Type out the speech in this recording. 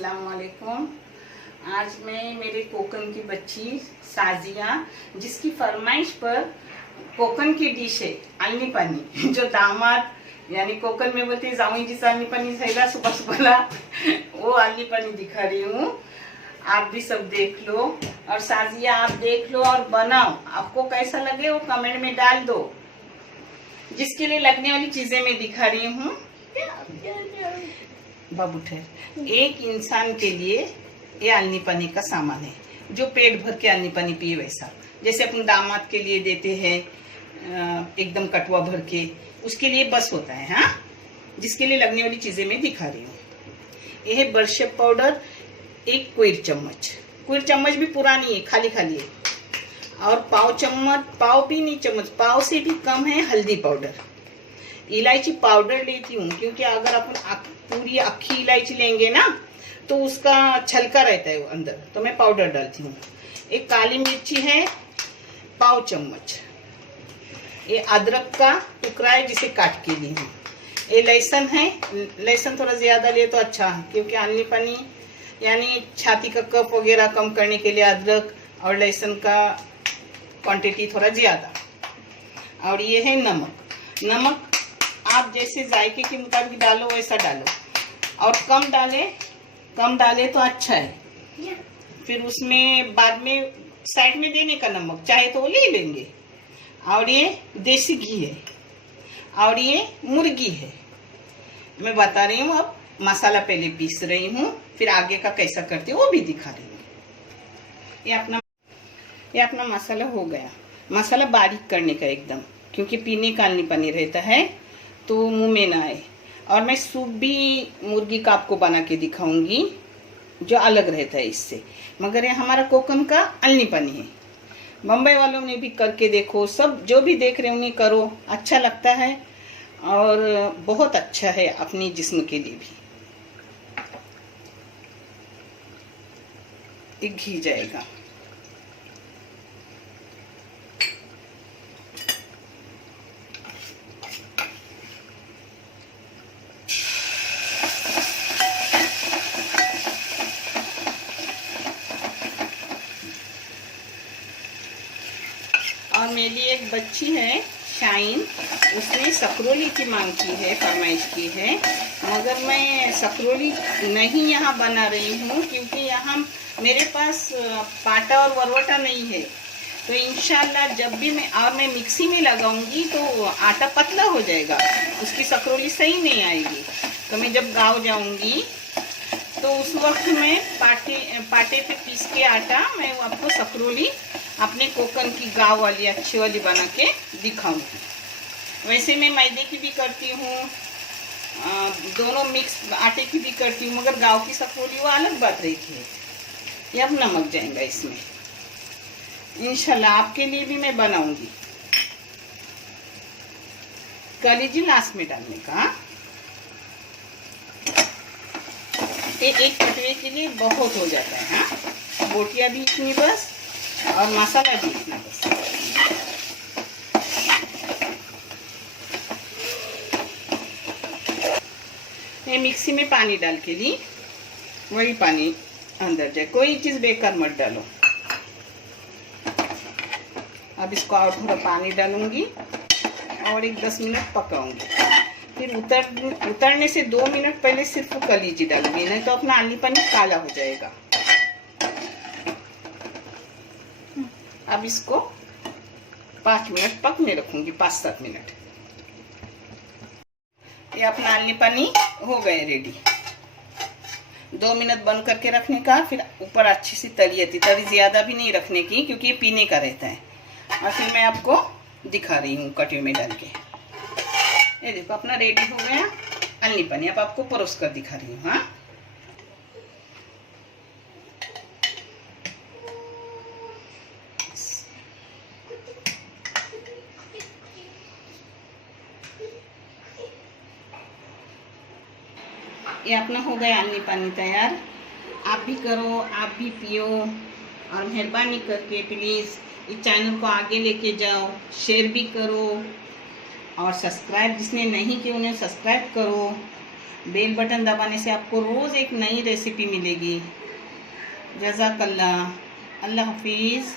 अस्सलाम वालेकुम। आज मैं मेरे कोकन की बच्ची साजिया, जिसकी फरमाइश पर कोकन की डिश है आलनी पानी, जो दामाद यानी कोकन में बोलते हैं जाऊँ जिस आलनी पानी सहेला सुबह सुबह वो आलनी पानी दिखा रही हूँ। आप भी सब देख लो और साजिया आप देख लो और बनाओ। आपको कैसा लगे वो कमेंट में डाल दो। जिसके लिए लगने वाली चीजें मैं दिखा रही हूँ। बाबू ठहर। एक इंसान के लिए ये आलनी पानी का सामान है, जो पेट भर के आलनी पानी पिए वैसा, जैसे अपन दामाद के लिए देते हैं एकदम कटवा भर के, उसके लिए बस होता है। हाँ, जिसके लिए लगने वाली चीजें मैं दिखा रही हूँ। यह है बरशेप पाउडर, एक क्विर चम्मच भी पुरानी है, खाली खाली है। और पाव भी नहीं चम्मच, पाव से भी कम है हल्दी पाउडर। इलायची पाउडर लेती हूँ क्योंकि अगर अपन पूरी अक्खी इलायची लेंगे ना तो उसका छलका रहता है अंदर, तो मैं पाउडर डालती हूँ। एक काली मिर्ची है पाव चम्मच। ये अदरक का टुकड़ा है जिसे काट के ली हूँ। ये लहसुन है, लहसुन थोड़ा ज्यादा ले तो अच्छा है क्योंकि आलनी पानी यानी छाती का कफ वगैरह कम करने के लिए अदरक और लहसुन का क्वांटिटी थोड़ा ज्यादा। और ये है नमक आप जैसे जायके के मुताबिक डालो वैसा डालो, और कम डाले तो अच्छा है। फिर उसमें बाद में साइड में देने का नमक चाहे तो वो ले लेंगे। और ये देसी घी है और ये मुर्गी है। मैं बता रही हूँ, अब मसाला पहले पीस रही हूँ, फिर आगे का कैसा करती हूँ वो भी दिखा रही हूँ। ये अपना मसाला हो गया। मसाला बारीक करने का एकदम, क्योंकि पीने का आलनी पानी रहता है तो मुंह में ना आए। और मैं सूप भी मुर्गी का आपको बना के दिखाऊंगी जो अलग रहता है इससे, मगर ये हमारा कोकन का आलनी पानी है। बम्बई वालों ने भी करके देखो, सब जो भी देख रहे उन्हें करो, अच्छा लगता है और बहुत अच्छा है अपनी जिस्म के लिए भी। एक घी जाएगा। और मेरी एक बच्ची है शाइन, उसने सकरोली की मांग की है, फरमाइश की है, मगर मैं सकरोली नहीं यहाँ बना रही हूँ क्योंकि यहाँ मेरे पास पाटा और वरवटा नहीं है। तो इंशाल्लाह जब भी मैं मिक्सी में लगाऊंगी तो आटा पतला हो जाएगा, उसकी सकरोली सही नहीं आएगी। तो मैं जब गाँव जाऊंगी तो उस वक्त मैं पाटे पे पीस के आटा मैं आपको सकरोली अपने कोकन की गाँव वाली अच्छी वाली बना के दिखाऊंगी। वैसे मैं मैदे की भी करती हूँ, दोनों मिक्स आटे की भी करती हूँ, मगर गाँव की सकरोली वो अलग बात रहती है। ये अब नमक जाएगा इसमें, इंशाल्लाह आपके लिए भी मैं बनाऊंगी। कलीजी लास्ट में डालने का। एक कटवे के लिए बहुत हो जाता है। हाँ, बोटियाँ भी इतनी बस और मसाला भी इतना बस। मैं मिक्सी में पानी डाल के ली, वही पानी अंदर जाए, कोई चीज बेकार मत डालो। अब इसको और थोड़ा पानी डालूंगी और एक 10 मिनट पकाऊंगी। फिर उतरने से 2 मिनट पहले सिर्फ कलीजी डालूंगी, नहीं तो अपना आलनी पानी काला हो जाएगा। अब इसको 5 मिनट पकने रखूंगी, 5-7 मिनट। ये अपना आलनी पानी हो गए रेडी। 2 मिनट बंद करके रखने का, फिर ऊपर अच्छी सी तली आती, तली ज्यादा भी नहीं रखने की क्योंकि ये पीने का रहता है। और फिर मैं आपको दिखा रही हूँ कटोरी में डाल के। ये देखो अपना रेडी हो गया आलनी पानी। अब आपको परोस कर दिखा रही हूँ। हाँ, ये अपना हो गया आलनी पानी तैयार। आप भी करो, आप भी पियो, और मेहरबानी करके प्लीज़ इस चैनल को आगे लेके जाओ, शेयर भी करो और सब्सक्राइब जिसने नहीं किया उन्हें सब्सक्राइब करो। बेल बटन दबाने से आपको रोज़ एक नई रेसिपी मिलेगी। जज़ाकल्लाह। अल्लाह हाफिज़।